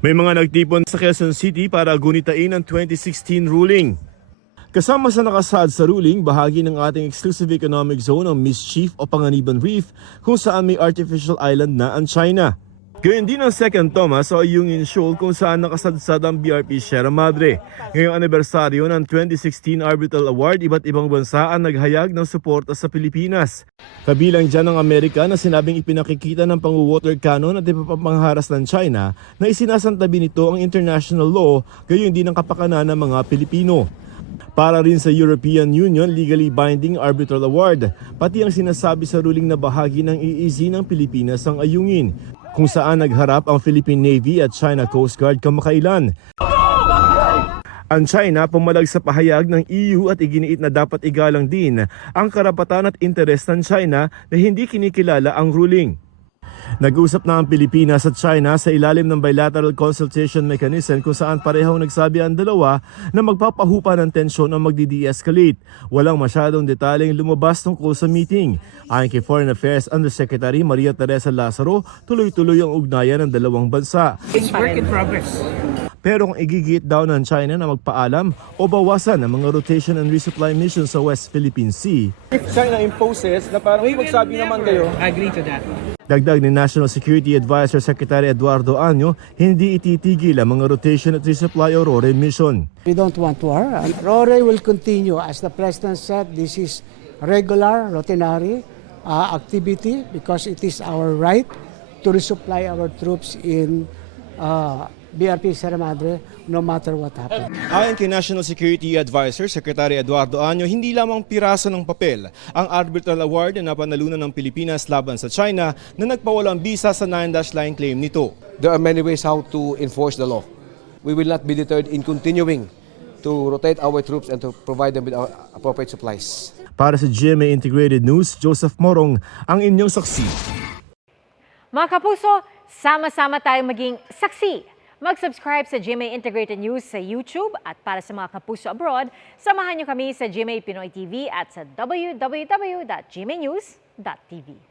May mga nagtipon sa Quezon City para gunitain ang 2016 ruling. Kasama sa nakasaad sa ruling, bahagi ng ating exclusive economic zone ang Mischief o Panganiban Reef kung saan may artificial island na ang China. Gayun din ang Second Thomas o Ayungin Shoal kung saan nakasadsad ang BRP Sierra Madre. Ngayong anibersaryo ng 2016 Arbitral Award, iba't ibang bansa ang naghayag ng suporta sa Pilipinas. Kabilang dyan ang Amerika na sinabing ipinakikita ng pang-water cannon at ipapangharas ng China na isinasantabi nito ang international law, gayon din ang kapakanan ng mga Pilipino. Para rin sa European Union legally binding arbitral award, pati ang sinasabi sa ruling na bahagi ng EEZ ng Pilipinas ang ayungin, kung saan nagharap ang Philippine Navy at China Coast Guard kamakailan. Ang China pumalag sa pahayag ng EU at iginiit na dapat igalang din ang karapatan at interes ng China na hindi kinikilala ang ruling. Nag-usap na ang Pilipinas at China sa ilalim ng bilateral consultation mechanism kung saan parehong nagsabi ang dalawa na magpapahupa ng tensyon ang magdi-de-escalate. Walang masyadong detalyeng lumabas tungkol sa meeting. Ayon kay Foreign Affairs Undersecretary Maria Teresa Lazaro, tuloy-tuloy ang ugnayan ng dalawang bansa. It's work in progress. Pero kung igigit daw ng China na magpaalam o bawasan ang mga rotation and resupply missions sa West Philippine Sea, If China imposes na parang magsabi naman kayo, Agree to that. dagdag ni National Security Advisor Secretary Eduardo Año, hindi ititigil ang mga rotation at resupply o RORE mission. We don't want war. RORE will continue. As the President said, this is regular, routinary activity because it is our right to resupply our troops in BRP Sierra Madre no matter what happens. Ayon kay National Security Advisor Secretary Eduardo Año, hindi lamang piraso ng papel ang arbitral award na napanalunan ng Pilipinas laban sa China na nagpawalang bisa sa 9-dash line claim nito. There are many ways how to enforce the law. We will not be deterred in continuing to rotate our troops and to provide them with our appropriate supplies. Para sa GMA Integrated News, Joseph Morong, ang inyong saksi. Mga kapuso, sama-sama tayong maging saksi. Mag-subscribe sa GMA Integrated News sa YouTube at para sa mga kapuso abroad, samahan niyo kami sa GMA Pinoy TV at sa www.gmanews.tv.